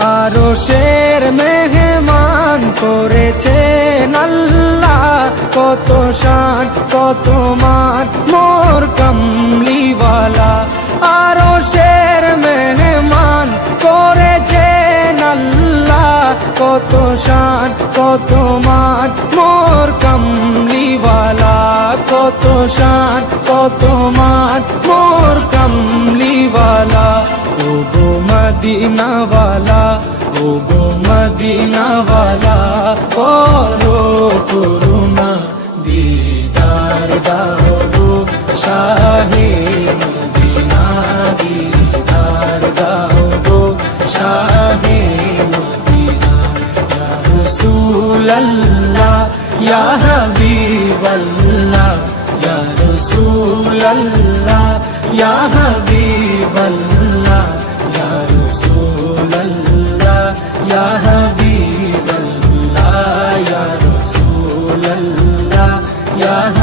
আরও শের মেহমান করেছে নাল্লা কত শান, কত মান, মোর কমলিওয়ালা। আরও শের মেহমান করেছে নাল্লা কত শান, কত মান, মোর কমলিওয়ালা। কত শান, কত মান, মোর মদিনাওয়ালা ও গো মদিনাওয়ালা করো করুণা, দিদার দাও গো শাহে মদিনা, দিদার দাও গো শাহে মদিনা। রসুল্লাহ ইয়া হাবিবাল্লাহ, ইয়া রসুল্লাহ 야.